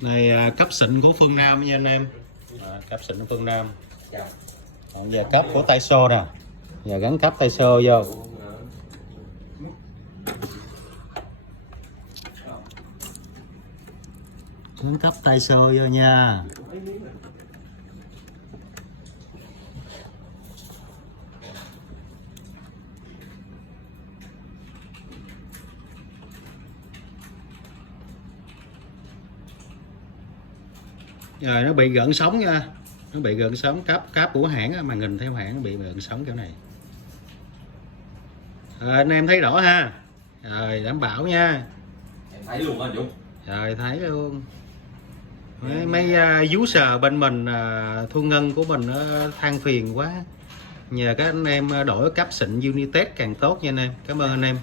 Này cấp xịn của Phương Nam nha anh em. Cấp xịn của Phương Nam. Giờ cấp của tay xô nè. Giờ gắn cấp tay xô vô. Gắn cấp tay xô vô nha. Rồi nó bị gợn sóng nha, nó bị gợn sóng, cáp của hãng, màn hình theo hãng bị gợn sóng kiểu này. Anh em thấy rõ ha, rồi đảm bảo nha. Em thấy luôn á Dũng. Rồi thấy luôn. Mấy user bên mình, thu ngân của mình nó than phiền quá, nhờ các anh em đổi cáp xịn Unitec càng tốt nha anh em. Cảm ơn anh em.